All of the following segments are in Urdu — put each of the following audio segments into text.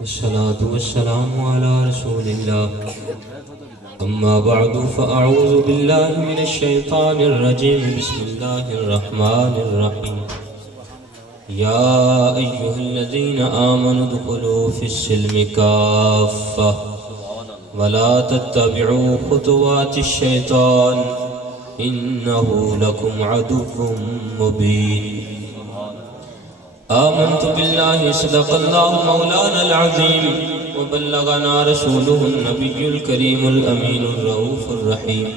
والصلاة والسلام على رسول الله. أما بعد فأعوذ بالله من الشيطان الرجيم. بسم الله الرحمن الرحيم. يا أيها الذين آمنوا ادخلوا في السلم كافة ولا تتبعوا خطوات الشيطان إنه لكم عدو مبين. آمنت بالله صدق الله مولانا العظيم وبلغنا رسوله النبي الكريم الأمين الرؤوف الرحيم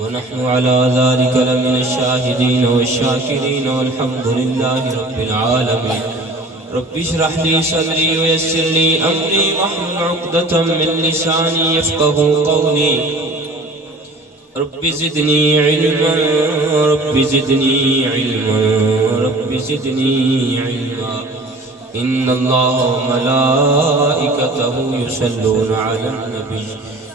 ونحن على ذلك لمن الشاهدين والشاكرين والحمد لله رب العالمين. رب اشرح لي صدري ويسر لي أمري واحلل عقدة من لساني يفقهوا قولي. رب زدني علما رب زدني علما رب زدني علما. إن الله وملائكته يصلون على النبي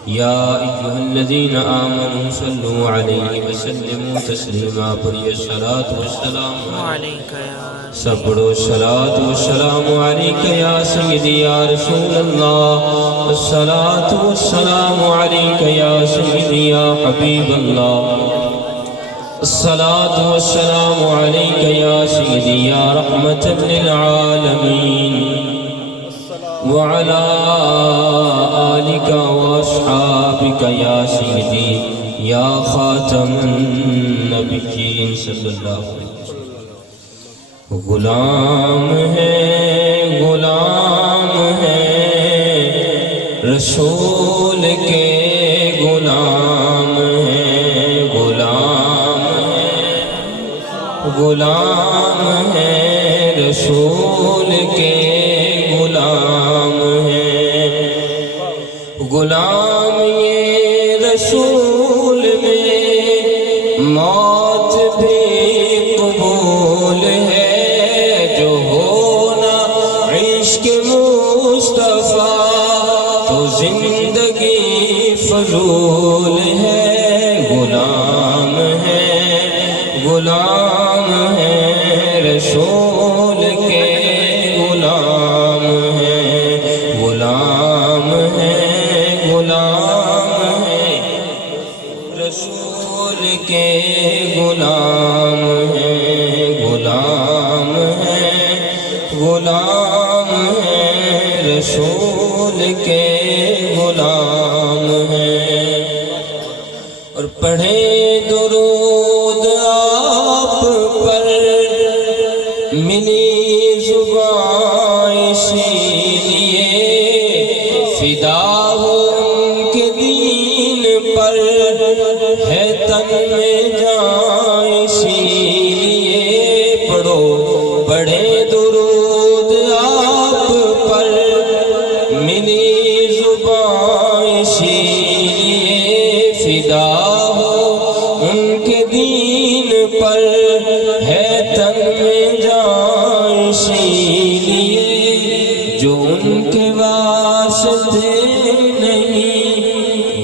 يا أيها الذين آمنوا صلوا عليه وسلموا تسليما. پڑھیے الصلاة والسلام عليك يا سبڑو الصلاة والسلام عليك يا سيدي يا رسول الله. الصلاة والسلام عليك يا سيدي يا حبيب الله. الصلاة والسلام عليك يا سيدي يا رحمة للعالمين وعلى آلك وأصحابك يا سيدي يا خاتم النبيين صلى الله عليه وسلم. غلام ہے رسول کے غلام ہے رسول کے غلام ہے. غلام یہ رسول میں موت بھی قبول ہے. جو ہونا عشق مصطفیٰ تو زندگی فضول ہے. غلام ہے رسول کے غلام ہے. غلام ہے رسول کے غلام ہے. غلام ہے رسول کے غلام ہے. اور پڑھے درود آپ پر ملی زبان اسی لیے. فدا ہو ان کے دین پر ہے تن میں جان اسی لیے. پڑھو پڑھے درود آپ پر ملی زبان اسی لیے. فدا ہو ان کے دین پر ہے تن میں جان اسی لیے. جو ان کے واسطے نہیں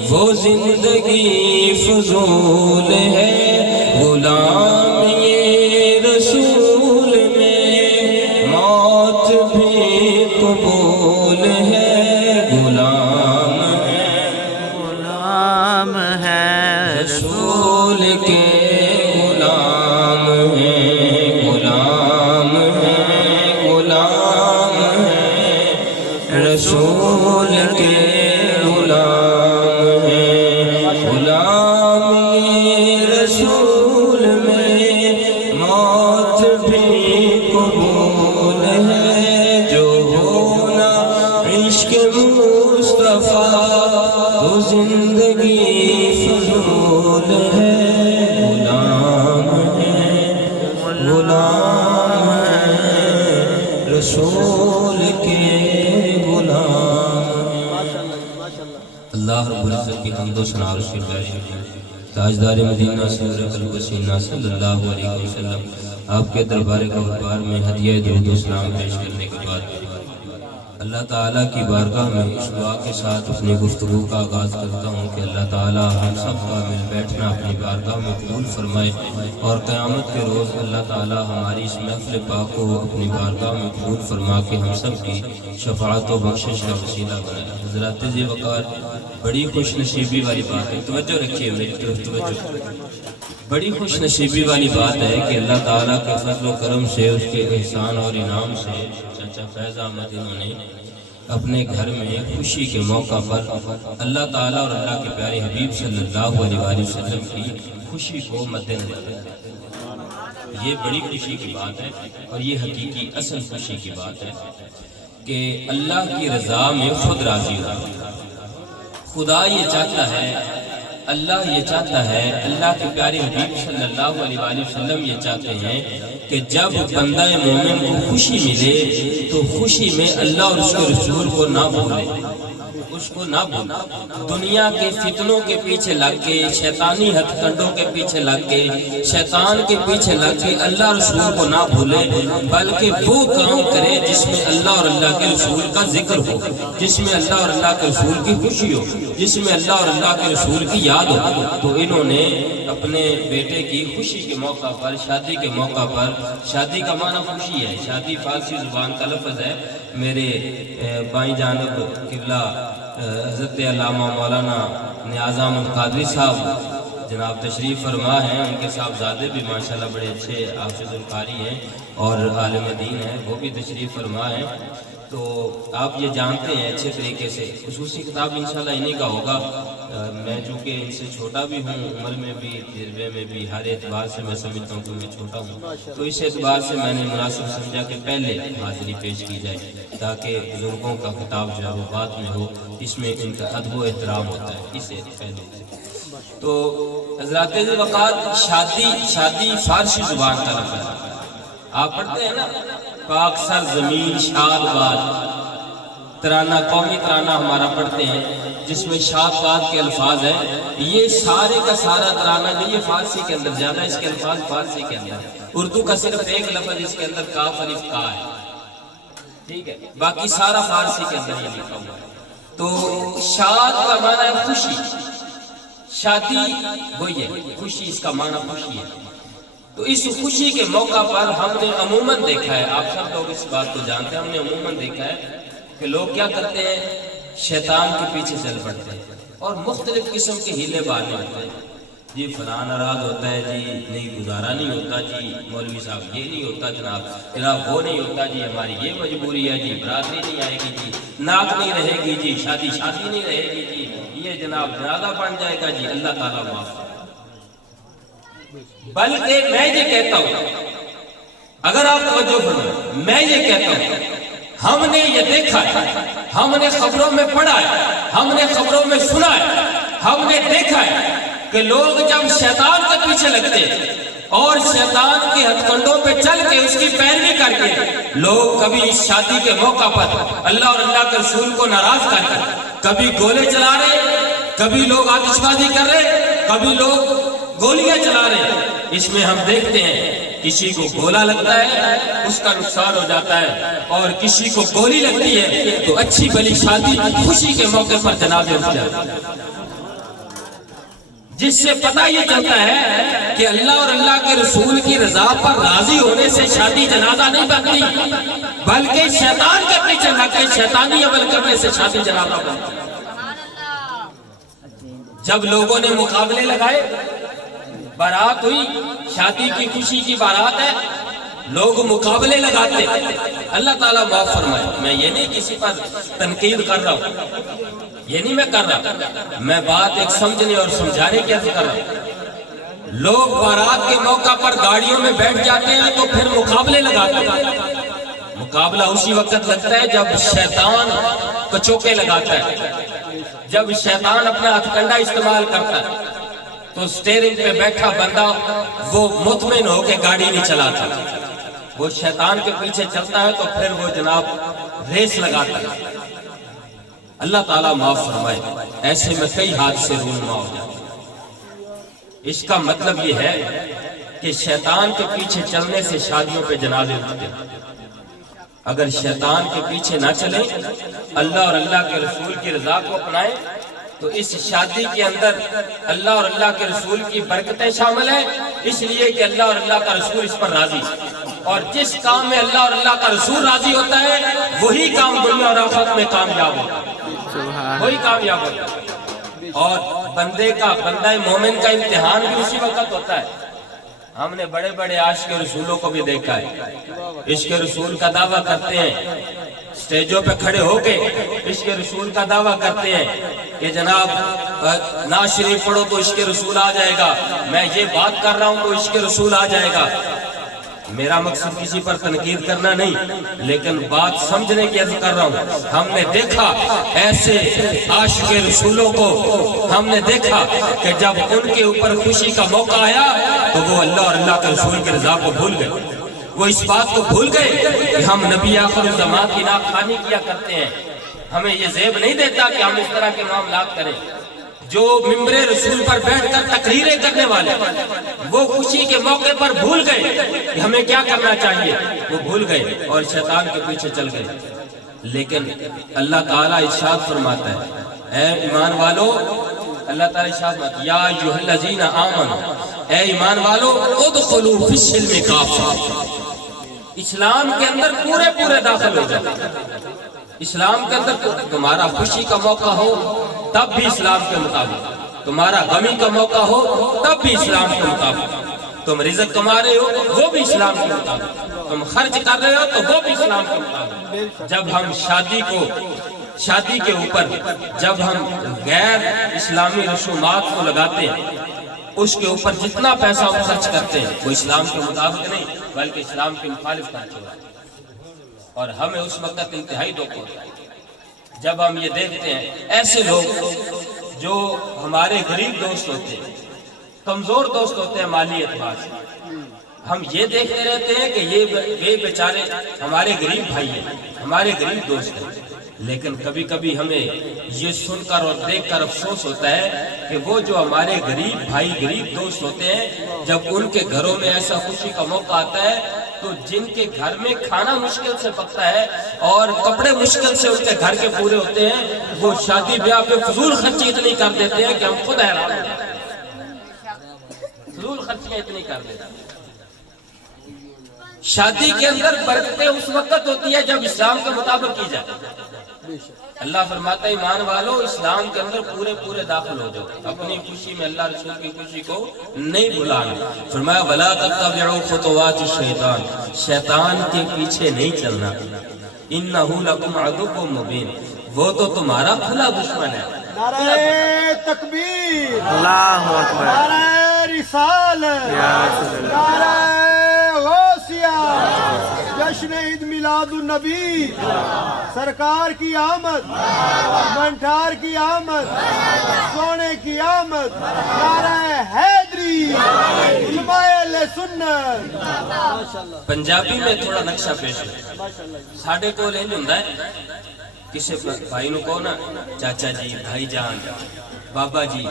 وہ زندگی فضول ہے. غلام یہ رسول میں موت بھی قبول ہے. غلام ہے رسول کے غلام ہے. غلام ہے رسول کے غلام ہے. غلام رسول میں موت بھی قبول ہے. جو ہونا عشق مصطفیٰ تو زندگی فضول ہے. غلام ہے رسول کے غلام. اللہ رب العزت کی حمد و ثنا اور تاجدار مدینہ سرور قلب و سینہ صلی اللہ علیہ وسلم آپ کے دربار کا میں ہدیہ درود و سلام پیش کرنے کے بعد اللہ تعالیٰ کی بارگاہ میں اس دعا کے ساتھ اپنی گفتگو کا آغاز کرتا ہوں کہ اللہ تعالیٰ ہم سب کا مل بیٹھنا اپنی بارگاہ میں قبول فرمائے، اور قیامت کے روز اللہ تعالیٰ ہماری اس محفل پاک کو اپنی بارگاہ میں قبول فرما کے ہم سب کی شفاعت و بخشش کا وسیلہ بنائے۔ حضرات ذی وقار، بڑی خوش نصیبی والی بات ہے، توجہ رکھیے میری طرف توجہ، بڑی خوش نصیبی والی بات ہے کہ اللہ تعالیٰ کے فضل و کرم سے، اس کے احسان اور انعام سے چچا فیض احمد انہوں نے اپنے گھر میں خوشی کے موقع پر اللہ تعالیٰ اور اللہ کے پیارے حبیب صلی اللہ علیہ وآلہ وسلم کی خوشی کو مد نظر رکھا۔ یہ بڑی خوشی کی بات ہے، اور یہ حقیقی اصل خوشی کی بات ہے کہ اللہ کی رضا میں خود راضی ہو۔ خدا یہ چاہتا ہے، اللہ یہ چاہتا ہے، اللہ کے پیارے حبیب صلی اللہ علیہ وآلہ وسلم یہ چاہتے ہیں کہ جب بندہ مومن کو خوشی ملے تو خوشی میں اللہ اور اس کے رسول کو نہ بھولے، اس کو نہ بھولے۔ دنیا کے فتنوں کے پیچھے لگ کے، شیطانی ہتھ کنڈوں کے پیچھے لگ کے، شیطان کے پیچھے لگ کے اللہ رسول کو نہ بھولے، بلکہ وہ کام کرے جس میں اللہ اور اللہ کے رسول کا ذکر ہو، جس میں اللہ اور اللہ کے رسول کی خوشی ہو، جس میں اللہ اور اللہ کے رسول کی یاد ہو۔ تو انہوں نے اپنے بیٹے کی خوشی کے موقع پر، شادی کے موقع پر، شادی کا معنی خوشی ہے، شادی فارسی زبان کا لفظ ہے۔ میرے بائیں جانب قبلہ حضرت علامہ مولانا نیاز احمد قادری صاحب جناب تشریف فرما ہیں، ان کے صاحبزادے بھی ماشاءاللہ بڑے اچھے حافظ القاری ہیں اور عالم دین ہیں، وہ بھی تشریف فرما ہیں۔ تو آپ یہ جانتے ہیں اچھے طریقے سے، خصوصی کتاب انشاءاللہ انہی کا ہوگا۔ میں چونکہ ان سے چھوٹا بھی ہوں، عمر میں بھی، تجربے میں بھی، ہر اعتبار سے میں سمجھتا ہوں کہ میں چھوٹا ہوں، تو اس اعتبار سے میں نے مناسب سمجھا کہ پہلے حاضری پیش کی جائے، تاکہ بزرگوں کا خطاب جو ہے وہ بعد میں ہو، اس میں ان کا ادب و احترام ہوتا ہے، اس سے پہلے۔ تو حضرات ذی وقار، شادی فارسی زبان کا لفظ ہے۔ آپ پڑھتے ہیں نا، پاک سر زمین شاد باد، ترانہ، قومی ترانہ ہمارا پڑھتے ہیں جس میں شاد باد کے الفاظ ہیں۔ یہ سارے کا سارا ترانہ جو یہ فارسی کے اندر، زیادہ اس کے الفاظ فارسی کے اندر، اردو کا صرف ایک لفظ اس کے اندر کاف الف کا ہے، ٹھیک ہے، باقی سارا فارسی کے اندر یہ لکھا ہوا ہے۔ تو شاد کا معنی ہے خوشی، شادی وہی ہے، خوشی، اس کا معنی خوشی ہے۔ تو اس خوشی کے موقع پر ہم نے عموماً دیکھا ہے، آپ سب لوگ اس بات کو جانتے ہیں، ہم نے عموماً دیکھا ہے کہ لوگ کیا کرتے ہیں، شیطان کے پیچھے چل پڑتے ہیں اور مختلف قسم کے ہیلے بہانے ہوتے ہیں۔ جی فلاں ناراض ہوتا ہے، جی نہیں گزارا نہیں ہوتا، جی مولوی صاحب یہ نہیں ہوتا، جناب وہ نہیں ہوتا، جی ہماری یہ مجبوری ہے، جی برادری نہیں آئے گی، جی ناک نہیں رہے گی، جی شادی نہیں رہے گی، جی یہ جناب جنازہ بن جائے گا، جی اللہ تعالیٰ معاف کرے۔ بلکہ میں یہ کہتا ہوں، اگر آپ توجہ فرمائیں، میں یہ کہتا ہوں، ہم نے یہ دیکھا ہے، ہم نے خبروں میں پڑھا ہے، ہم نے خبروں میں سنا ہے، ہم نے دیکھا ہے کہ لوگ جب شیطان کے پیچھے لگتے اور شیطان کے ہتھ کنڈوں پہ چل کے اس کی پیروی کر کے، لوگ کبھی اس شادی کے موقع پر اللہ اور اللہ کے رسول کو ناراض کر کے کبھی گولے چلا رہے، کبھی لوگ آتش بازی کر رہے، کبھی لوگ گولیاں چلا رہے۔ اس میں ہم دیکھتے ہیں کسی کو گولا لگتا ہے اس کا نقصان ہو جاتا ہے، اور کسی کو گولی لگتی ہے تو اچھی بلی شادی خوشی کے موقع پر جنازے اٹھ جاتے ہیں، جس سے پتہ یہ چلتا ہے کہ اللہ اور اللہ کے رسول کی رضا پر راضی ہونے سے شادی جنازہ نہیں بنتی، بلکہ شیطان کے پیچھے لگ کے شیطانی عمل کرنے سے شادی جنازہ بنتی۔ جب لوگوں نے مقابلے لگائے، بارات ہوئی، شادی کی خوشی کی بارات ہے، لوگ مقابلے لگاتے، اللہ تعالیٰ معاف فرمائے، میں یہ نہیں کسی پر تنقید کر رہا ہوں، یہ نہیں میں کر رہا، میں بات ایک سمجھنے اور سمجھانے کی عرض کر رہا ہوں۔ لوگ بارات کے موقع پر گاڑیوں میں بیٹھ جاتے ہیں تو پھر مقابلے لگاتے ہیں۔ مقابلہ اسی وقت لگتا ہے جب شیطان کچوکے لگاتا ہے، جب شیطان اپنا ہتھ کنڈا استعمال کرتا ہے تو سٹیرنگ پہ بیٹھا بندہ وہ مطمئن ہو کے گاڑی نہیں چلاتا، وہ شیطان کے پیچھے چلتا ہے تو پھر وہ جناب ریس لگاتا ہے۔ اللہ تعالیٰ معاف فرمائے، ایسے میں کئی حادثے رونما ہو جاتے ہیں۔ اس کا مطلب یہ ہے کہ شیطان کے پیچھے چلنے سے شادیوں پہ جنازے اٹھتے ہیں۔ اگر شیطان کے پیچھے نہ چلیں، اللہ اور اللہ کے رسول کی رضا کو اپنائیں، تو اس شادی کے اندر اللہ اور اللہ کے رسول کی برکتیں شامل ہیں، اس لیے کہ اللہ اور اللہ کا رسول اس پر راضی، اور جس کام میں اللہ اور اللہ کا رسول راضی ہوتا ہے وہی کام دنیا اور آخرت میں کامیاب ہوتا ہے، وہی کامیاب ہوتا ہے۔ اور بندہ مومن کا امتحان بھی اسی وقت ہوتا ہے۔ ہم نے بڑے بڑے عاشق رسولوں کو بھی دیکھا ہے، عشق رسول کا دعویٰ کرتے ہیں، سٹیجوں پہ کھڑے ہو کے عشق رسول کا دعویٰ کرتے ہیں کہ جناب نعت شریف پڑھو تو عشق رسول آ جائے گا، میں یہ بات کر رہا ہوں تو عشق رسول آ جائے گا۔ میرا مقصد کسی پر تنقید کرنا نہیں، لیکن بات سمجھنے کی عرض کر رہا ہوں۔ ہم نے دیکھا ایسے عاشق رسولوں کو، ہم نے دیکھا کہ جب ان کے اوپر خوشی کا موقع آیا تو وہ اللہ اور اللہ کے رسول کی رضا کو بھول گئے، وہ اس بات کو بھول گئے کہ ہم نبی آخر الزمان کی ناخوانی کیا کرتے ہیں۔ ہمیں یہ زیب نہیں دیتا کہ ہم اس طرح کے معاملات کریں۔ جو ممبر رسول پر بیٹھ کر تقریریں کرنے والے وہ خوشی کے موقع پر بھول گئے کہ ہمیں کیا کرنا چاہیے، وہ بھول گئے اور شیطان کے پیچھے چل گئے۔ لیکن اللہ تعالیٰ ارشاد فرماتا ہے، اے ایمان والو، اللہ تعالیٰ ارشاد فرماتا ہے، یا ایھا الذین آمنوا، اے ایمان والو، ادخلوا فی السلم کافہ، اسلام کے اندر پورے داخل ہو جاؤ۔ اسلام کے اندر تمہارا خوشی کا موقع ہو تب بھی اسلام کے مطابق، تمہارا غمی کا موقع ہو تب بھی اسلام کے مطابق، تم رزق کما رہے ہو وہ بھی اسلام کے مطابق، تم خرچ کر رہے ہو تو وہ بھی اسلام کے مطابق۔ جب ہم شادی کے اوپر جب ہم غیر اسلامی رسومات کو لگاتے ہیں، اس کے اوپر جتنا پیسہ ہم خرچ کرتے ہیں وہ اسلام کے مطابق نہیں بلکہ اسلام کے مخالف خرچ ہوتا ہے، اور ہمیں اس وقت انتہائی دکھ ہوتا ہے جب ہم یہ دیکھتے ہیں ایسے لوگ جو ہمارے غریب دوست ہوتے ہیں، کمزور دوست ہوتے ہیں مالی اعتبار سے، ہم یہ دیکھتے رہتے ہیں کہ یہ بیچارے ہمارے غریب بھائی ہیں، ہمارے غریب دوست ہیں، لیکن کبھی کبھی ہمیں یہ سن کر اور دیکھ کر افسوس ہوتا ہے کہ وہ جو ہمارے غریب بھائی غریب دوست ہوتے ہیں، جب ان کے گھروں میں ایسا خوشی کا موقع آتا ہے تو جن کے گھر میں کھانا مشکل سے پکتا ہے اور کپڑے مشکل سے ان کے گھر کے پورے ہوتے ہیں، وہ شادی بیاہ پہ فضول خرچی اتنی کر دیتے ہیں کہ ہم خود حیران ہوتے ہیں، فضول خرچیاں اتنی کر دیتے ہیں۔ شادی کے اندر برکتیں اس وقت ہوتی ہے جب اسلام کے مطابق کی جائے۔ اللہ فرماتا ہے ایمان والو، اسلام کے اندر پورے داخل ہو جاؤ، اپنی خوشی میں اللہ رسول کی خوشی کو نہیں بھلانا۔ فرمایا وَلَا تَتَّبِعُوا خُطُوَاتِ الشَّيْطَانِ، شیطان کے پیچھے نہیں چلنا، إِنَّهُ لَكُمْ عَدُوٌّ مُّبِينٌ، وہ تو تمہارا کھلا دشمن ہے۔ نعرہ تکبیر، اللہ اکبر، نعرہ رسالت، نعرہ غوثیہ، جشن عید میلاد النبی، سرکار کی آمد، منٹار کی آمد، سونے کی آمد، نعرہ حیدری، علماء اہل سنت۔ پنجابی میں تھوڑا نقشہ پیش ہے، ساڈے کول انج ہوندا ہے، کسی بھائی نو کہو نا چاچا جی، بھائی جان، بابا جی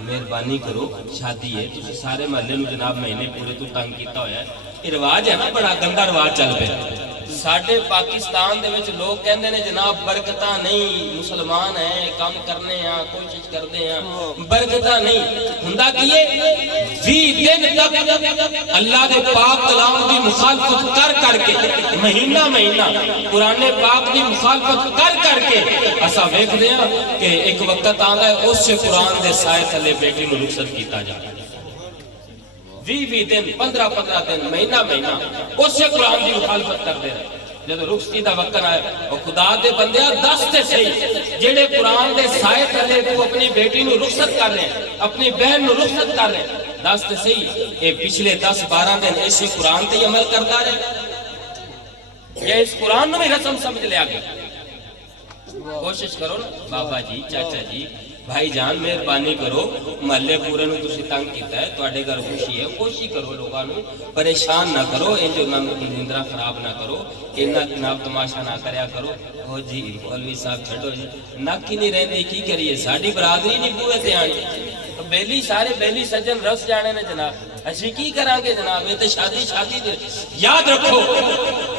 مہربانی کرو شادی ہے، تسی سارے محلے نو جناب مہینے پورے تو تنگ کیتا ہویا ہے، یہ رواج ہے نا، بڑا گندا رواج چل پیا۔ ساڈے پاکستان دے وچ لوگ کہندے نے جناب برکتاں نہیں، مسلمان ہیں، کام کرنے ہیں، کوشش کرتے ہیں، برکتاں نہیں ہوندا کی ہے 20 دن تک اللہ دے پاک کلام دی مخالفت کر کے، مہینہ قرآن پاک دی مخالفت کر کے اسا ویکھدے ہاں کہ ایک وقت آندا ہے اس سے قرآن دے سائے تھلے بیٹی نو رخصت کیتا جائے، 20 دن، 15 دن، مہینہ اس سے قرآن کی مخالفت کر دے رہے۔ جب رخصتی دا وقت آئے اور خدا دے بندے 10 تے صحیح جڑے قرآن دے سائے تھلے تو اپنی بیٹی نو رخصت کر رہے ہیں، اپنی بہن نو رخصت کر رہے ہیں، 10 تے صحیح اے پچھلے 10-12 دن ایسے قرآن تے عمل کرتا رہے یا اس قرآن نو بھی رسم سمجھ لیا گیا۔ کوشش کرو نا بابا جی، چاچا جی، بھائی جان مہربانی کرو، محلے پورے نو تسی تنگ کیتا ہے، تواڈے گھر خوشی ہے، کوشش کرو لوگاں نو پریشان نہ کرو، انج انہاں نوں نیندرا خراب نہ کرو، انہاں جناب تماشا نہ کریا کرو۔ او جی مولوی صاحب چھڈو جی، نک ہی نہیں رہندے، کی کریے، ساڈی برادری نہیں بوئے تے آنی، بیلی سارے بیلی سجن رس جانے نے جناب، اسی کی کران گے جناب، یہ تے شادی دے۔ یاد رکھو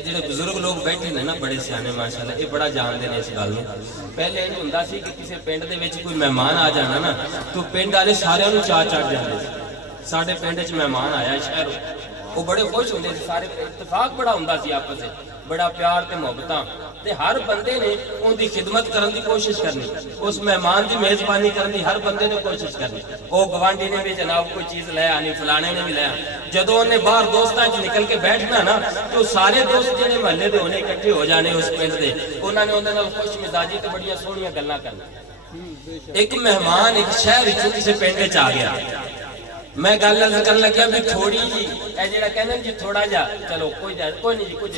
ਜਿਹੜੇ ਬਜ਼ੁਰਗ ਲੋਕ ਬੈਠੇ ਨੇ ਨਾ ਬੜੇ ਸਿਆਣੇ ਮਾਸ਼ਾਅੱਲਾ, ਇਹ ਬੜਾ ਜਾਣਦੇ ਨੇ ਇਸ ਗੱਲ ਨੂੰ। ਪਹਿਲੇ ਇਹ ਹੁੰਦਾ ਸੀ ਕਿ ਕਿਸੇ ਪਿੰਡ ਦੇ ਵਿੱਚ ਕੋਈ ਮਹਿਮਾਨ ਆ ਜਾਣਾ ਨਾ, ਤਾਂ ਪਿੰਡ ਵਾਲੇ ਸਾਰਿਆਂ ਨੂੰ ਚਾਹ ਚੜ ਜਾਂਦੇ ਸੀ। ਸਾਡੇ ਪਿੰਡ 'ਚ ਮਹਿਮਾਨ ਆਇਆ ਸ਼ਹਿਰੋਂ, ਉਹ ਬੜੇ ਖੁਸ਼ ਹੁੰਦੇ ਸੀ, ਸਾਰੇ ਇਤਫਾਕ ਬੜਾ ਹੁੰਦਾ ਸੀ ਆਪਸ ਵਿੱਚ, ਬੜਾ ਪਿਆਰ ਤੇ ਮੁਹੱਬਤਾਂ, ਤੇ ਹਰ ਬੰਦੇ ਨੇ ਉਹਦੀ ਖਿਦਮਤ ਕਰਨ ਦੀ ਕੋਸ਼ਿਸ਼ ਕਰਨੀ, ਉਸ ਮਹਿਮਾਨ ਦੀ ਮੇਜ਼ਬਾਨੀ ਕਰਨ ਦੀ ਹਰ ਬੰਦੇ ਨੇ ਕੋਸ਼ਿਸ਼ ਕਰਨੀ। ਉਹ ਗਵਾਂਢੀ ਨੇ ਵੀ ਜਨਾਬ ਕੋਈ ਚੀਜ਼ ਲੈ ਆਣੀ, ਫਲਾਣੇ ਨੇ ਵੀ ਲੈ ਆਣੀ। ਜਦੋਂ ਉਹਨੇ ਬਾਹਰ ਦੋਸਤਾਂ 'ਚ ਨਿਕਲ ਕੇ ਬੈਠਣਾ ਨਾ, ਤੇ ਸਾਰੇ ਦੋਸਤ ਜਿਹੜੇ ਮਹੱਲੇ ਦੇ ਹੋਣੇ ਇਕੱਠੇ ਹੋ ਜਾਣੇ ਉਸ ਪਿੰਡ ਦੇ, ਉਹਨਾਂ ਨੇ ਉਹਦੇ ਨਾਲ ਖੁਸ਼ ਮਿਜ਼ਾਜੀ ਤੇ ਬੜੀਆਂ ਸੋਹਣੀਆਂ ਗੱਲਾਂ ਕਰਨੀਆਂ। ਇੱਕ ਮਹਿਮਾਨ ਇੱਕ ਸ਼ਹਿਰ ਵਿੱਚੋਂ ਕਿਸੇ ਪਿੰਡ 'ਚ ਆ ਗਿਆ, ਮੈਂ ਗੱਲ ਅਰਜ਼ ਕਰਨ ਲੱਗਿਆ ਵੀ ਥੋੜੀ ਜੀ, ਇਹ ਜਿਹੜਾ ਕਹਿੰਦੇ ਜੀ ਥੋੜਾ ਜਿਹਾ, ਚਲੋ ਕੋਈ ਨਹੀਂ ਜੀ, ਕੁਝ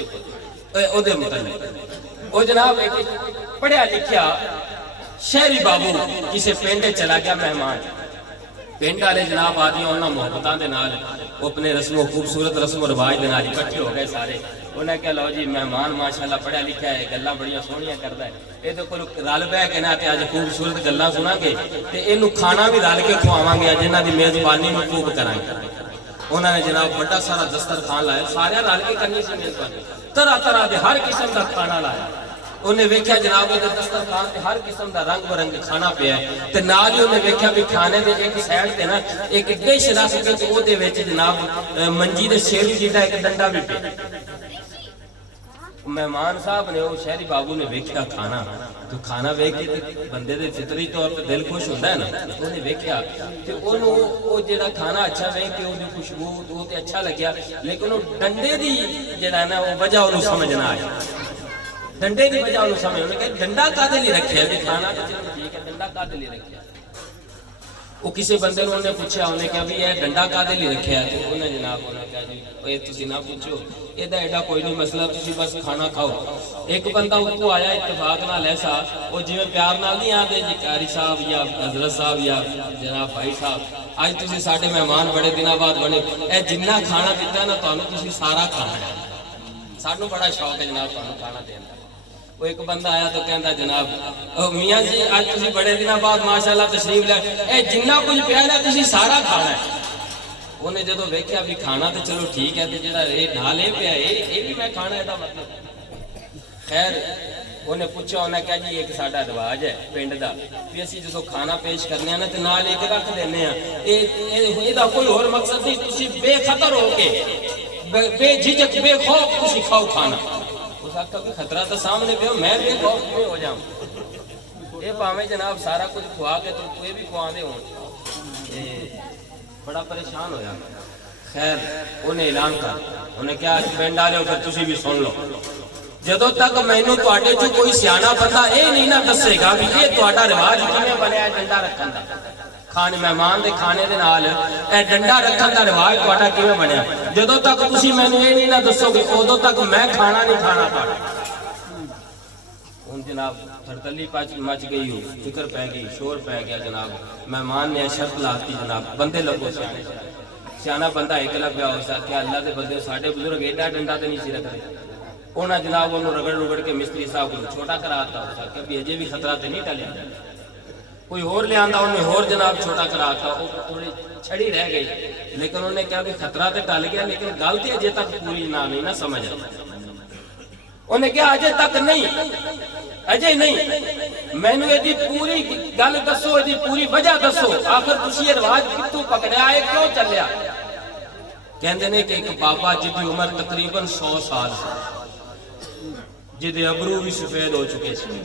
ਉਹਦੇ ਮੁਤਲਕ ਉਹ ਜਨਾਬ ਇੱਕ ਪੜਿਆ ਲਿਖਿਆ ਸ਼ਹਿਰੀ ਬਾਬੂ ਕਿਸੇ ਪਿੰਡ ਚਲਾ ਗਿਆ ਮਹਿਮਾਨ। ਪਿੰਡ ਵਾਲੇ ਜਨਾਬ ਆਦੀਆਂ ਉਹਨਾਂ ਮੁਹੱਬਤਾਂ ਦੇ ਨਾਲ, ਉਹ ਆਪਣੇ ਰਸਮੋ ਖੂਬਸੂਰਤ ਰਸਮੋ ਰਿਵਾਜ ਦੇ ਨਾਲ ਇਕੱਠੇ ਹੋ ਗਏ ਸਾਰੇ। ਉਹਨਾਂ ਕਿਹਾ ਲਓ ਜੀ ਮਹਿਮਾਨ ਮਾਸ਼ਾਅੱਲਾ ਪੜਿਆ ਲਿਖਿਆ ਹੈ, ਗੱਲਾਂ ਬੜੀਆਂ ਸੋਹਣੀਆਂ ਕਰਦਾ ਹੈ, ਇਹਦੇ ਕੋਲ ਰਲ ਬਹਿ ਕੇ ਨਾ ਤੇ ਅੱਜ ਖੂਬਸੂਰਤ ਗੱਲਾਂ ਸੁਣਾਂਗੇ ਤੇ ਇਹਨੂੰ ਖਾਣਾ ਵੀ ਰਲ ਕੇ ਖਵਾਵਾਂਗੇ, ਅੱਜ ਇਹਨਾਂ ਦੀ ਮੇਜ਼ਬਾਨੀ ਨੂੰ ਖੂਬ ਕਰਾਂਗੇ। ਉਹਨਾਂ ਨੇ ਜਨਾਬ ਵੱਡਾ ਸਾਰਾ ਦਸਤਰਖਾਨ ਲਾਇਆ, ਸਾਰਿਆਂ ਰਲ ਕੇ ਕਰਨੀ ਸੀ ਮੇਜ਼ਬਾਨੀ, ਤਰ੍ਹਾਂ ਤਰ੍ਹਾਂ ਦੇ ਹਰ ਕਿਸਮ ਦਾ ਖਾਣਾ ਲਾਇਆ। ਉਹਨੇ ਵੇਖਿਆ ਜਨਾਬ ਉਹਦੇ ਦਸਤਰਖਾਨ ਤੇ ਹਰ ਕਿਸਮ ਦਾ ਰੰਗ ਬਰੰਗ ਖਾਣਾ ਪਿਆ, ਤੇ ਨਾਲ ਹੀ ਉਹਨੇ ਵੇਖਿਆ ਵੀ ਖਾਣੇ ਦੇ ਇੱਕ ਸਾਈਡ ਤੇ ਨਾ ਇੱਕ ਡਿਸ਼ ਰੱਖ ਕੇ ਤੇ ਉਹਦੇ ਵਿੱਚ ਜਨਾਬ ਮੰਜੀ ਦੇ ਛੇੜੀ ਜਿੱਡਾ ਇੱਕ ਡੰਡਾ ਵੀ ਪਿਆ। ਮਹਿਮਾਨ ਸਾਹਿਬ ਨੇ, ਉਹ ਸ਼ਹਿਰੀ ਬਾਬੂ ਨੇ ਵੇਖਿਆ ਖਾਣਾ, ਤੇ ਖਾਣਾ ਵੇਖ ਕੇ ਬੰਦੇ ਦੇ ਫਿਤਰੀ ਤੌਰ ਤੇ ਦਿਲ ਖੁਸ਼ ਹੁੰਦਾ ਹੈ ਨਾ, ਉਹਨੇ ਵੇਖਿਆ ਤੇ ਉਹਨੂੰ ਉਹ ਜਿਹੜਾ ਖਾਣਾ ਅੱਛਾ ਵੇਖ ਕੇ ਉਹਦੀ ਖੁਸ਼ਬੂ ਉਹ ਤੇ ਅੱਛਾ ਲੱਗਿਆ, ਲੇਕਿਨ ਉਹ ਡੰਡੇ ਦੀ ਜਿਹੜਾ ਨਾ ਉਹ ਵਜ੍ਹਾ ਉਹਨੂੰ ਸਮਝ ਨਾ ਆਈ। ਡੰਡੇ ਦੀ ਵਜ੍ਹਾ ਉਹਨੂੰ ਸਮਝ, ਉਹਨੇ ਕਿਹਾ ਡੰਡਾ ਕਾਹਦੇ ਲਈ ਰੱਖਿਆ ਵੀ ਖਾਣਾ ਤਾਂ ਚਲੋ ਠੀਕ ਹੈ, ਡੰਡਾ ਕਾਹਦੇ ਲਈ ਰੱਖਿਆ? ਉਹ ਕਿਸੇ ਬੰਦੇ ਨੂੰ ਉਹਨੇ ਪੁੱਛਿਆ, ਉਹਨੇ ਕਿਹਾ ਵੀ ਇਹ ਡੰਡਾ ਕਾਹਦੇ ਲਈ ਰੱਖਿਆ? ਤੇ ਉਹਨੇ ਜਨਾਬ ਉਹਨੇ ਕਿਹਾ ਜੀ ਇਹ ਤੁਸੀਂ ਨਾ ਪੁੱਛੋ, ਇਹਦਾ ਐਡਾ ਕੋਈ ਨਹੀਂ ਮਸਲਾ, ਤੁਸੀਂ ਬਸ ਖਾਣਾ ਖਾਓ। ਇੱਕ ਬੰਦਾ ਉੱਥੋਂ ਆਇਆ ਇਤਫਾਕ ਨਾਲ ਐਸਾ, ਉਹ ਜਿਵੇਂ ਪਿਆਰ ਨਾਲ ਨਹੀਂ ਆਉਂਦੇ ਜੀ ਕਾਰੀ ਸਾਹਿਬ ਜਾਂ ਹਜ਼ਰਤ ਸਾਹਿਬ ਜਾਂ ਜਨਾਬ ਭਾਈ ਸਾਹਿਬ, ਅੱਜ ਤੁਸੀਂ ਸਾਡੇ ਮਹਿਮਾਨ ਬੜੇ ਦਿਨਾਂ ਬਾਅਦ ਬਣੇ, ਇਹ ਜਿੰਨਾ ਖਾਣਾ ਦਿੱਤਾ ਨਾ ਤੁਹਾਨੂੰ, ਤੁਸੀਂ ਸਾਰਾ ਖਾਣਾ ਹੈ, ਸਾਨੂੰ ਬੜਾ ਸ਼ੌਕ ਹੈ ਜਨਾਬ ਤੁਹਾਨੂੰ ਖਾਣਾ ਦੇਣ ਦਾ। ਉਹ ਇੱਕ ਬੰਦਾ ਆਇਆ ਤਾਂ ਕਹਿੰਦਾ ਜਨਾਬ ਮੀਆਂ ਜੀ ਅੱਜ ਤੁਸੀਂ ਬੜੇ ਦਿਨਾਂ ਬਾਅਦ ਮਾਸ਼ਾਅੱਲਾ ਤਸ਼ਰੀਫ ਲੈ, ਇਹ ਜਿੰਨਾ ਕੁਝ ਪਿਆ ਹੈ ਤੁਸੀਂ ਸਾਰਾ ਖਾਣਾ ਹੈ। ਉਹਨੇ ਜਦੋਂ ਵੇਖਿਆ ਵੀ ਖਾਣਾ ਤੇ ਚਲੋ ਠੀਕ ਹੈ, ਤੇ ਜਿਹੜਾ ਇਹ ਨਾਲ ਇਹ ਪਿਆ ਇਹ ਵੀ ਮੈਂ ਖਾਣਾ, ਇਹਦਾ ਮਤਲਬ ਖੈਰ ਉਹਨੇ ਪੁੱਛਿਆ, ਉਹਨੇ ਕਿਹਾ ਜੀ ਇੱਕ ਸਾਡਾ ਰਿਵਾਜ ਹੈ ਪਿੰਡ ਦਾ ਵੀ ਅਸੀਂ ਜਦੋਂ ਖਾਣਾ ਪੇਸ਼ ਕਰਨੇ ਆ ਨਾ ਤੇ ਨਾਲ ਇੱਕ ਰੱਖ ਦਿੰਦੇ ਆ, ਇਹਦਾ ਕੋਈ ਹੋਰ ਮਕਸਦ ਨਹੀਂ, ਤੁਸੀਂ ਬੇਖਤਰ ਹੋ ਕੇ ਬੇਝਿਜਕ ਬੇਖੌਫ ਤੁਸੀਂ ਖਾਓ ਖਾਣਾ। ਉਸ ਆਖਿਆ ਵੀ ਖਤਰਾ ਤਾਂ ਸਾਹਮਣੇ ਪਿਆ, ਮੈਂ ਬੇਖੌਫ ਕਿਵੇਂ ਹੋ ਜਾਵਾਂ? ਇਹ ਭਾਵੇਂ ਜਨਾਬ ਸਾਰਾ ਕੁਝ ਖਵਾ ਕੇ ਤੂੰ ਇਹ ਵੀ ਖਵਾਉਂਦੇ ਹੋਣ, ਬੜਾ ਪਰੇਸ਼ਾਨ ਹੋਇਆ। ਖੈਰ ਉਹਨੇ ਐਲਾਨ ਕਰ, ਉਹਨੇ ਕਿਹਾ ਪਿੰਡ ਵਾਲਿਓ ਫਿਰ ਤੁਸੀਂ ਵੀ ਸੁਣ ਲਓ, ਜਦੋਂ ਤੱਕ ਮੈਨੂੰ ਤੁਹਾਡੇ ਚੋਂ ਕੋਈ ਸਿਆਣਾ ਬੰਦਾ ਇਹ ਨਹੀਂ ਨਾ ਦੱਸੇਗਾ ਵੀ ਇਹ ਤੁਹਾਡਾ ਰਿਵਾਜ ਕਿਵੇਂ ਬਣਿਆ ਡੰਡਾ ਰੱਖਣ ਦਾ, ਖਾਣੇ ਮਹਿਮਾਨ ਦੇ ਖਾਣੇ ਦੇ ਨਾਲ ਇਹ ਡੰਡਾ ਰੱਖਣ ਦਾ ਰਿਵਾਜ ਤੁਹਾਡਾ ਕਿਵੇਂ ਬਣਿਆ, ਜਦੋਂ ਤੱਕ ਤੁਸੀਂ ਮੈਨੂੰ ਇਹ ਨਹੀਂ ਨਾ ਦੱਸੋਗੇ ਉਦੋਂ ਤੱਕ ਮੈਂ ਖਾਣਾ ਨਹੀਂ ਖਾਣਾ ਤੁਹਾਡਾ। ਹੁਣ ਜਨਾਬ ਧੜਤਲੀ ਮਚ ਗਈ ਹੋ, ਫਿਕਰ ਪੈ ਗਈ, ਸ਼ੋਰ ਪੈ ਗਿਆ ਜਨਾਬ। ਮਹਿਮਾਨ ਨੇ ਸ਼ਰਤ ਲਾਤੀ ਜਨਾਬ ਬੰਦੇ ਲੱਭੋ, ਸਿਆਣਾ ਬੰਦਾ ਇੱਕ ਲੱਭਿਆ ਹੋ ਸਕਿਆ, ਅੱਲਾ ਦੇ ਬੰਦੇ ਸਾਡੇ ਬਜ਼ੁਰਗ ਏਡਾ ਡੰਡਾ ਤੇ ਨਹੀਂ ਸੀ ਰੱਖਦੇ। ਉਹਨਾਂ ਜਨਾਬ ਉਹਨੂੰ ਰਗੜ ਕੇ ਮਿਸਤਰੀ ਸਾਹਿਬ ਨੂੰ ਛੋਟਾ ਕਰਾਤਾ ਹੋ ਸਕਿਆ ਵੀ ਅਜੇ ਵੀ ਖਤਰਾ ਤੇ ਨਹੀਂ ਟਲਿਆ। ਕੋਈ ਹੋਰ ਲਿਆਂਦਾ, ਉਹਨੇ ਹੋਰ ਜਨਾਬ ਛੋਟਾ ਕਰਾਤਾ, ਉਹ ਥੋੜੀ ਛੜੀ ਰਹਿ ਗਈ, ਲੇਕਿਨ ਉਹਨੇ ਕਿਹਾ ਵੀ ਖਤਰਾ ਤੇ ਟਲ ਗਿਆ, ਲੇਕਿਨ ਗੱਲ ਤੇ ਅਜੇ ਤੱਕ ਪੂਰੀ ਨਾ ਨਹੀਂ ਨਾ ਸਮਝ ਆਈ। انہیں کہا اجے تک نہیں، اجے نہیں، مینوں ایدی پوری گل دسو، ایدی پوری وجہ دسو، آخر تسی یہ رواج کتوں پکڑیا ہے، کیوں چلیا؟ کہندے نے کہ ایک بابا جدی عمر تقریباً 100 سال سی، جدے ابرو بھی سفید ہو چکے سی،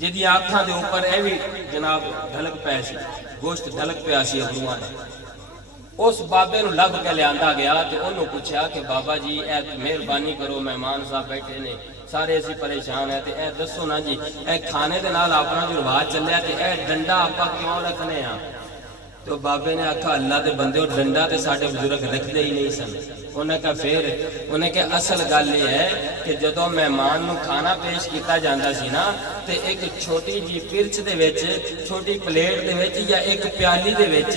جدی آنکھاں دے اوپر اے بھی جناب ڈھلک پے سی، گوشت ڈھلک پیا سی ابروان، اس بابے نو لب کے لیاندا گیا تے انہوں پوچھا کہ بابا جی اے مہربانی کرو، مہمان صاحب بیٹھے نے سارے اسی پریشان ہے تے اے دسو نا جی اے کھانے دے نال اپنا جو رواج چلیا تے اے ڈنڈا آپا کیوں رکھنے ہاں؟ تو بابے نے آکھا اللہ دے بندے اور ڈنڈا تے ساڈے بزرگ رکھدے ہی نہیں سن۔ انہیں کہا پھر انہیں کہ اصل گل یہ ہے کہ جدوں مہمان نو کھانا پیش کیتا جاندا سی نا تے ایک چھوٹی جی پرچ دے وچ، چھوٹی پلیٹ دے وچ یا ایک پیالی دے وچ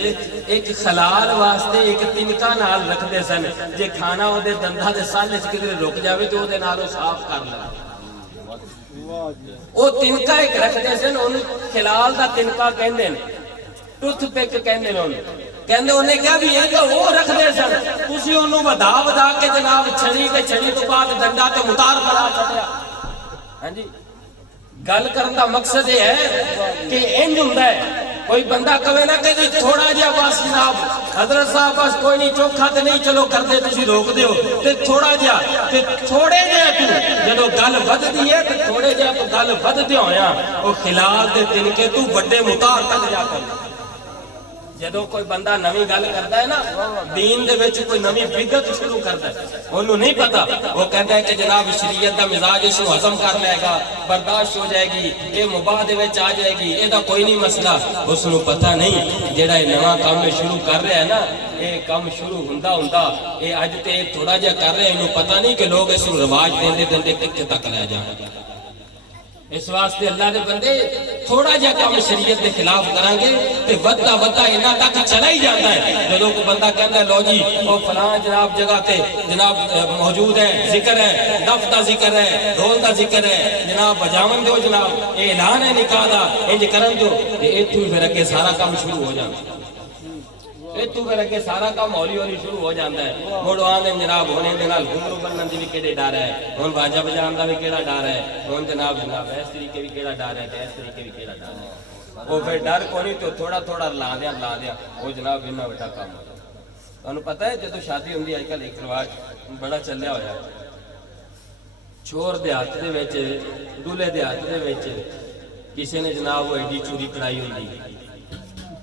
ایک خلال واسطے ایک تنکا نال رکھدے سن، جے کھانا او دے دنداں دے سال وچ کدھر رک جاوے تے او دے نال صاف کر لے۔ او تنکا ایک رکھدے سن، اونوں خلال دا تنکا کہندے نے، ٹوتھ پک کہندے نے انہوں، کہندے انہیں کیا بھی یہ تو وہ رکھ دے سن، تسی انہوں ودا کے جناب چھڑی تے چھڑی تو بعد ڈنڈا تے متار بنا چھڑیا۔ ہاں جی گل کرن دا مقصد یہ ہے کہ انج ہوندا ہے، کوئی بندہ کہے نا کہ تھوڑا جہا بس جناب حضرت صاحب بس کوئی نہیں چوکھا تے نہیں چلو کردے تسی روک دیو تے تھوڑا جہا تے تھوڑے جہا تو جدو گل وددی ہے تے تھوڑے جہا تو گل وددے ہویا او خلال دے تنکے تو بڑے متار تک جا کر جدو کوئی بندہ نویں گل کرتا ہے نا دین دے وچ کوئی نویں بدعت شروع کرتا ہے، انہوں نہیں پتا، وہ کہتا ہے کہ جناب شریعت دا مزاج اس کو ہضم کر لے گا، برداشت ہو جائے گی، یہ مباح دے وچ آ جائے گی، یہ دا کوئی نہیں مسئلہ۔ اس کو پتہ نہیں جڑا یہ نواں کام شروع کر رہا ہے نا، یہ کام شروع ہوندا یہ اج تے تھوڑا جہا کر رہے ہیں، انہوں پتہ نہیں کہ لوگ اس کو رواج دیندے دیندے کتے تک لے جائیں۔ اس واسطے اللہ دے بندے تھوڑا جہا کام شریعت کے خلاف کریں گے تے ودا ودا انہاں تک چلا ہی جاتا ہے۔ جدوں کوئی بندہ کہتا ہے لو جی او فلاں جناب جگہ تے جناب موجود ہے، ذکر ہے، دف دا ذکر ہے، ڈھول دا ذکر ہے، جناب بجاون دو، جناب اعلان ہے نکاح دا، انج کرن دو، تے ایتھوں پھر اگے سارا کام شروع ہو جاتا ہے۔ ایتھوں پھر اگے سارا کام ہولی ہولی شروع ہو جاتا ہے۔ مڑ آندے جناب ہونے دے نال گھنگرو بنن دی بھی کیڑے ڈر ہے، ہن باجا بجان دا بھی کیڑا ڈر ہے، ہن جناب اس طریقے بھی کیڑا ڈر ہے تے اس طریقے بھی کیڑا ڈر ہے۔ وہ پھر ڈر کو نہیں تو تھوڑا تھوڑا لا دیا وہ جناب اتنا بڑا کام ہو جاتا۔ تانوں پتہ ہے جدوں شادی ہوندی اج کل ایک رواج بڑا چلیا ہویا ہے، چھور دے ہاتھ دے وچ دولہے دے ہاتھ دے وچ کسی نے جناب وہ ایڈی چوری پڑائی ہوندی،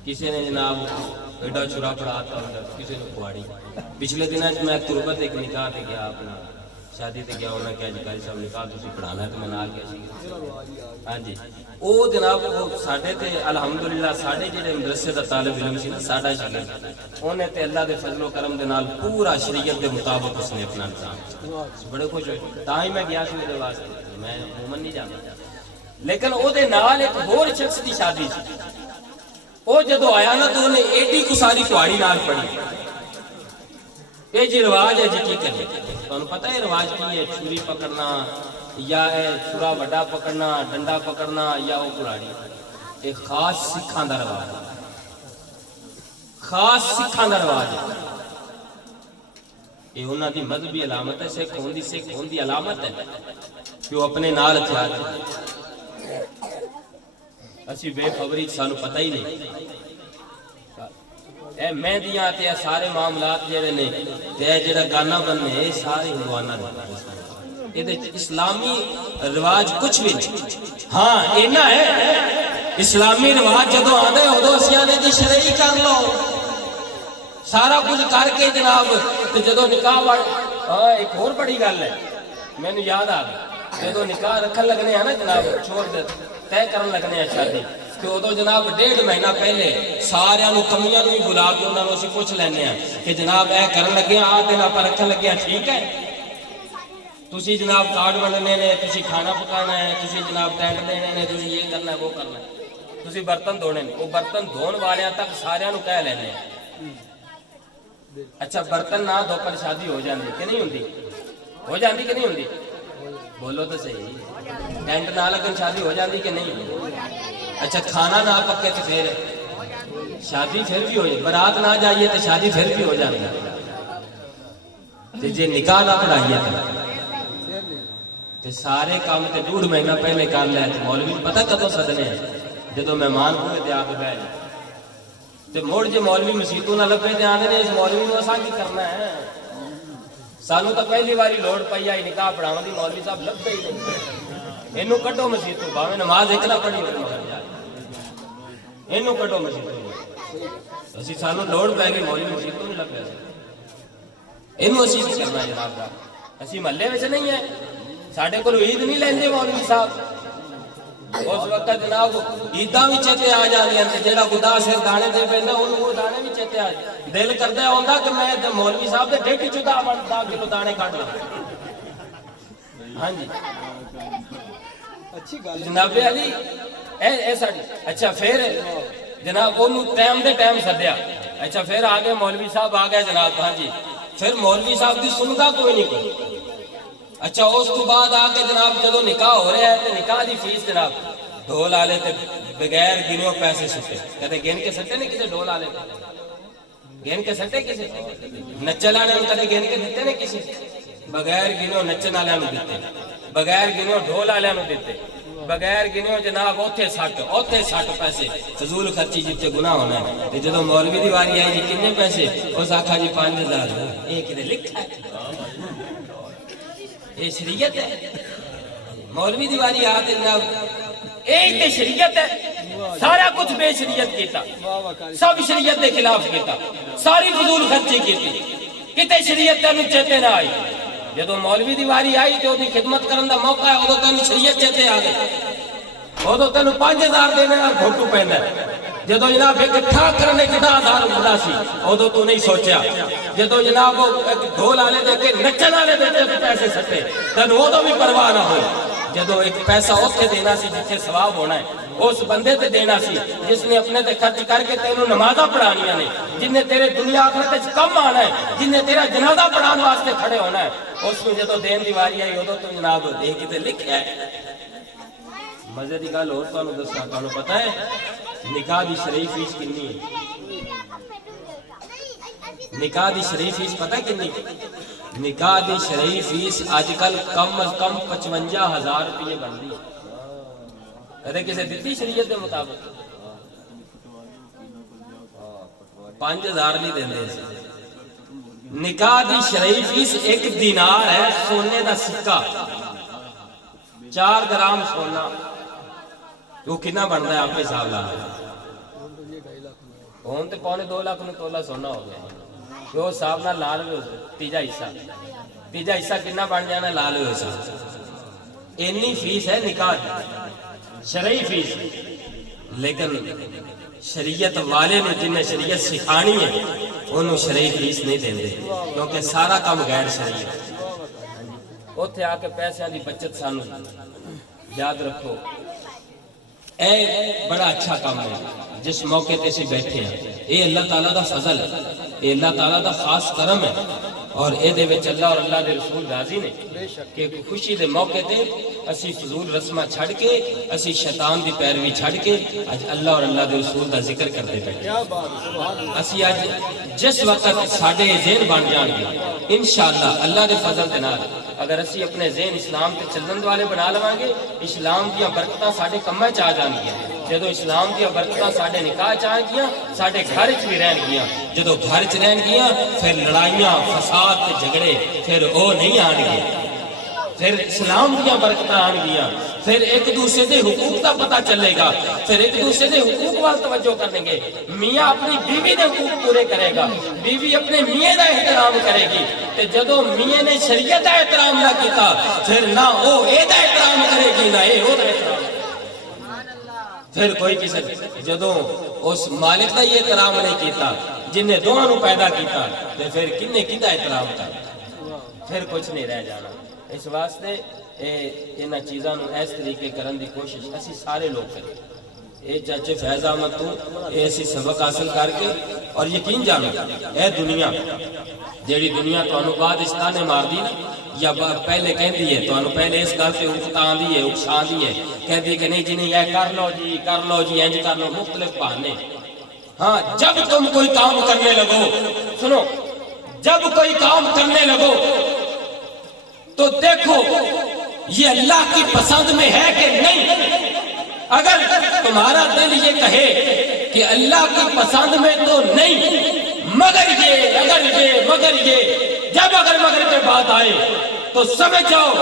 کسی نے جناب ایڈا چورا پڑھاتا ہوں، کسی نے کھواڑی۔ پچھلے دنوں میں تربت ایک نکاح تے گیا، اپنا شادی تے گیا، انہوں نے کہا جی قاری صاحب نکاح تسی پڑھانا ہے تو میں نال گیا سی۔ ہاں جی وہ جناب وہ ساڈے تے الحمدللہ ساڈے جڑے مدرسے دا طالب علم سی نا ساڈا شاگرد، انہیں تے اللہ دے فضل و کرم دے نال پورا شریعت دے مطابق اس نے اپنا نظام بڑے خوش ہوئے، تاں ہی میں گیا سی دے واسطے، میں عموماً نہیں جاندا۔ لیکن او دے نال ایک ہور شخص دی شادی سی، وہ جدو آیا نا تو انہیں ایڈی کو ساری کھواڑی نال پڑی۔ یہ جی رواج ہے جی کی کرے، تمہیں پتہ ہے رواج کی ہے؟ چھری پکڑنا یا چھرا وڈا پکڑنا، ڈنڈا پکڑنا یا وہ کھلاڑی، یہ خاص سکھاں دا رواج ہے، خاص سکھاں دا رواج ہے۔ یہ انہاں دی مذہبی علامت ہے، سکھ ہون دی علامت ہے کہ وہ اپنے نال ہتھیار ہے۔ اسی بے خبری سانو پتہ ہی نہیں، اے مہندیاں تے سارے معاملات جڑے نے تے جڑا گانا بننے اے سارے ہندوانہ دے، اے اسلامی رواج کچھ بھی نہیں۔ ہاں اینا ہے اسلامی رواج جدو آدھے ادو اسی آنے جی شرعی کر لو، سارا کچھ کر کے جناب تے جدو نکاح ہاں ایک اور بڑی گل ہے میں نے یاد آ گئی، جدو نکاح رکھن لگنے ہیں نا جناب چھوڑ دے طے کرن لگنے ہیں شادی، کہ ادو جناب 1.5 مہینہ پہلے سارے کمیاں بھی بلا کے انہوں نے اسی پوچھ لینے ہیں کہ جناب اے کرن لگے آ دن آپ رکھن لگے ہیں، ٹھیک ہے؟ تسی جناب کارڈ بننے نے، تسی کھانا پکانا ہے، تسی جناب ٹینٹ دینے نے، تسی یہ کرنا ہے وہ کرنا ہے، تسی برتن دھونے نے، وہ برتن دھون والے تک سارے کہہ لینے ہیں۔ اچھا برتن نہ دھو پر شادی ہو جاندی کہ نہیں ہوندی؟ ہو جاندی کہ نہیں ہوندی؟ بولو تو صحیح، ٹینٹ نہ لگن شادی ہو جاندی کہ نہیں؟ اچھا کھانا نہ پکے تو پھر شادی پھر بھی ہو جائے، برات نہ جائیے تو شادی پھر بھی ہو جاتی ہے، جی نکاح نہ پڑھائیے تے سارے کام تے 2 مہینہ پہلے کر لے تے مولوی پتہ کدوں سدنے ہیں جدوں مہمان ہوئے تے آ کے بیٹھ جائے تے مڑ جے مولوی مسیتوں نہ لبے تے آندے نے اس مولوی نوں اساں کی کرنا ہے سانو تو پہلی باری لوڑ پئی آئی نکاح پڑھاون دی مولوی صاحب لبے ہی نہیں اینوں کڈو مسیتوں بھاویں نماز ایک نہ پڑھی ہوے مگر یار اینوں کڈو مسیتوں اسی سانو لوڑ پے گئی مولوی مسیتوں نہیں لبے اینوں اسی کی کرنا ہے جناب دا اسی محلے وچ نہیں ہے ساڈے کول عید نہیں لیندے مولوی صاحب اس وقت جناب عیداں بھی چیتے آ جاندیاں تے جیڑا خدا سر دانے دے پیندا اونوں وہ دانے بھی چیتے آ دل کردا ہوندا کہ میں تے مولوی صاحب دے ڈیٹی چدا 10 کلو دانے کڈ لاں ہاں جی اچھی گل جناب علی اے ساڈی اچھا پھر جناب اونوں ٹائم دے ٹائم سدیا اچھا پھر آ گئے مولوی صاحب آ گئے جناب ہاں جی پھر مولوی صاحب دی سندا کوئی نہیں کوئی اچھا اس تو بعد آ کے جناب جدو نکاح ہو رہا ہے تو نکاح دی فیس جناب ڈھول والے تے بغیر گنیو پیسے سٹے کدے گن کے سٹے نہیں کسے ڈھول والے گن کے سٹے کسے نچن والے کدے گن کے دتے نے کسے بغیر گنیو نچن والے نوں دتے بغیر گنیو ڈھول والے نوں دتے بغیر گنیو جناب اوتھے سٹ پیسے فضول خرچی جتے گناہ ہونا ہے تے جدو مولوی دی واری آئی جی کنے پیسے اس آکھا جی 5000 اے کدے لکھا ہے یہ شریعت ہے مولوی دیواری آتے جناب ایک تے شریعت ہے سارا کچھ بے شریعت کیتا سب شریعت دے خلاف کیتا ساری فضول خرچی کیتی کتے شریعت تینوں چیتے نہ آئی جدو مولوی دیواری آئی تے اودی خدمت کرن دا موقع ہے اودوں تینوں شریعت چیتے آ گئی اودوں تینوں 5000 دینے نال گھوٹو پیندا ہے جدو جناب اکٹھا کرنے 10,000 ہوتا سی ادو تو نہیں سوچیا جدو جناب ڈھول والے دے کے نچن والے دے پیسے سٹے تین ادو بھی پرواہ نہ ہوئی جدو ایک پیسہ اوتھے دینا سی جتھے ثواب ہونا ہے اس بندے تے دینا سی جس نے اپنے تے خرچ کر کے تینوں نمازاں پڑھانیاں نے جن نے تیرے دنیا آخرت وچ کم آنا ہے جن نے تیرا جنازہ پڑھان واسطے کھڑے ہونا ہے اس کو جدو دین دی واری آئی ادو تو جناب دے کے لکھیا ہے مزے دی گل اور تانوں دساں تانوں پتہ ہے نکاح دی شرعی فیس کنی ہے نکاح دی شرعی فیس پتہ کنی نکاح دی شرعی فیس آج کل کم از کم 55,000 روپے بندی ہے کدے کسے دتی شریعت دے مطابق 5,000 نہیں دیندے نکاح دی شرعی فیس 1 دینار ہے سونے دا سکہ 4 گرام سونا وہ کتنا بنتا ہے آپ کے حساب لا ہوں تو 2.25 لاکھ میں تولا سونا ہو گیا تو حساب نہ لا لو تیجا حصہ کتنا بن جانا لا لو حساب اینی فیس ہے نکاح شرعی فیس لیکن شریعت والے نے جن نے شریعت سکھانی ہے انہوں شرعی فیس نہیں دیں دے کیونکہ سارا کام غیر شرعی ہے اوتھے آ کے پیسے دی بچت سانو یاد رکھو اے بڑا اچھا کام ہے جس موقع تے سے بیٹھے ہیں اے اللہ تعالیٰ دا فضل ہے اے اللہ تعالیٰ دا خاص کرم ہے اور اے دے وچ اللہ اور اللہ دے رسول راضی نے کہ خوشی دے موقع تے اسی فضول رسمہ چھڑ کے اسی شیطان دی پیروی چھڑ کے اج اللہ اور اللہ دے رسول دا ذکر کرتے بیٹھے اسی اج جس وقت ساڈے ذہن بن جان گے انشاءاللہ اللہ دے فضل دے نال اگر اسی اپنے ذہن اسلام تے چلن والے بنا لواں گے اسلام دیاں برکتاں ساڈے کماں چ آ جان گیاں جدو اسلام دیاں برکتاں ساڈے نکاح چ آ گیاں ساڈے گھر چ بھی رہن گیاں جدو گھر چ رہن گیاں پھر لڑائیاں فساد تے جھگڑے پھر او نہیں آن گے پھر اسلام دیاں برکتاں آن گیاں پھر ایک دوسرے دے حقوق دا پتہ چلے گا پھر ایک دوسرے دے حقوق وال توجہ کریں گے میاں اپنی بیوی دے حقوق پورے کرے گا بیوی اپنے میاں دا احترام کرے گی تے جدو میاں نے شریعت دا احترام نہ کیتا پھر نہ او اے دا احترام کرے گی نہ اے او دا احترام پھر کوئی کسی جدو اس مالک دا یہ احترام نہیں کیتا جن نے دونوں نو پیدا کیتا تے پھر کنے کیتا احترام کر پھر کچھ نہیں رہ جانا اس واسطے انہاں چیزاں نو اس طریقے کرن دی کوشش اسی سارے لوگ کریں اے چاچے فیض احمد تو ایسی سبق حاصل کر کے اور یقین جانو اے دنیا جیڑی دنیا تانوں بعد اس تانے مار دی یا پہلے کہندی ہے تانوں پہلے اس گل تے اکتاندی ہے اکساندی ہے کہندی کہ نہیں جی نہیں اے کر لو جی انج کر لو مختلف بہانے ہاں جب تم کوئی کام کرنے لگو سنو جب کوئی کام کرنے لگو تو دیکھو یہ اللہ کی پسند میں ہے کہ نہیں؟ اگر تمہارا دل یہ کہے کہ اللہ کی پسند میں تو نہیں، مگر یہ جب اگر مگر پہ بات آئے تو سمجھ جاؤ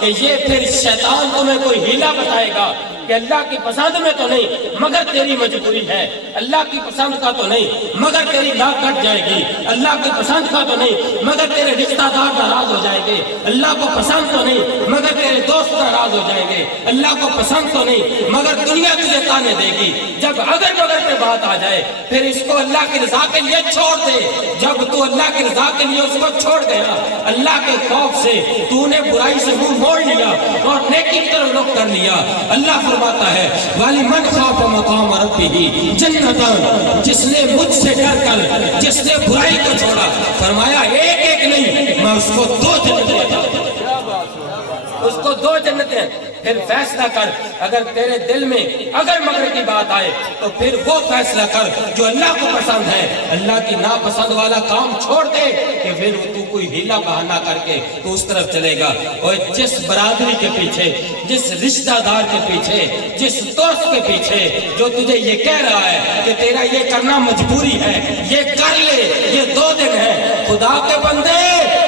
کہ یہ پھر شیطان تمہیں کوئی ہیلا بتائے گا کہ اللہ کی پسند میں تو نہیں مگر تیری مجبوری ہے، اللہ کی پسند کا تو نہیں مگر تیری ناک کٹ جائے گی، اللہ کی پسند کا تو نہیں مگر تیرے رشتہ دار ناراض ہو جائیں گے، اللہ کو پسند تو نہیں مگر تیرے دوست ناراض ہو جائیں گے، اللہ کو پسند تو نہیں مگر دنیا تجھے تانے دے گی۔ جب اگر مگر پہ بات آ جائے پھر اس کو اللہ کی رضا کے لیے چھوڑ دے۔ جب تو اللہ کی رضا کے لیے اس کو چھوڑ گیا، اللہ کے خوف سے تو نے برائی سے منہ موڑ لیا اور نیکی کی طرف رخ کر لیا، اللہ فرماتا ہے وَلِمَنْ خَافَ مَقَامَ رَبِّهِ جَنَّتَانِ، جس نے مجھ سے ڈر کر جس نے برائی کو چھوڑا، فرمایا ایک ایک نہیں میں اس کو 2 جنتیں عطا کروں گا، اس کو 2 جنتیں۔ پھر فیصلہ کر، اگر تیرے دل میں اگر مگر کی بات آئے تو پھر وہ فیصلہ کر جو اللہ کو پسند ہے، اللہ کی ناپسند والا کام چھوڑ دے کہ پھر تو کوئی ہیلا بہانہ کر کے تو اس طرف چلے گا۔ اور جس برادری کے پیچھے، جس رشتہ دار کے پیچھے، جس دوست کے پیچھے جو تجھے یہ کہہ رہا ہے کہ تیرا یہ کرنا مجبوری ہے، یہ کر لے، یہ 2 دن ہے، خدا کے بندے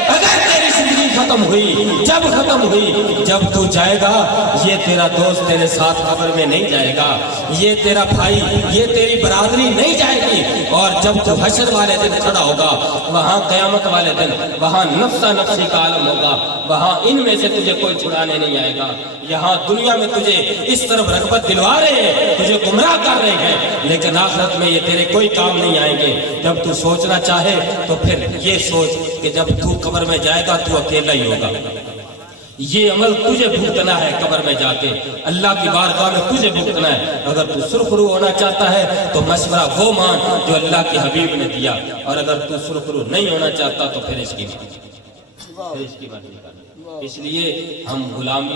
اگر تیری زندگی ختم ہوئی، جب ختم ہوئی، جب تو جائے گا یہ تیرا دوست تیرے ساتھ قبر میں نہیں جائے گا، یہ تیرا بھائی، یہ تیری برادری نہیں جائے گی۔ اور جب تو حشر والے دن کھڑا ہوگا، وہاں قیامت والے دن، وہاں نفسا نفسی کا عالم ہوگا، وہاں ان میں سے تجھے کوئی چھڑانے نہیں آئے گا۔ یہاں دنیا میں تجھے اس طرف رغبت دلوا رہے ہیں، تجھے گمراہ کر رہے ہیں، لیکن آخرت میں یہ تیرے کوئی کام نہیں آئیں گے۔ جب تو سوچنا چاہے تو پھر یہ سوچ کہ جب تو قبر میں جائے گا تو اکیلا ہی ہوگا، یہ عمل تجھے بھگتنا ہے قبر میں جا کے، اللہ کی بارگاہ میں تجھے بھگتنا ہے۔ اگر تو سرخرو ہونا چاہتا ہے تو مشورہ وہ مان جو اللہ کے حبیب نے دیا، اور اگر تو سرخرو نہیں ہونا چاہتا تو پھر اس کی بات نہیں کرنا۔ اس لیے ہم غلامی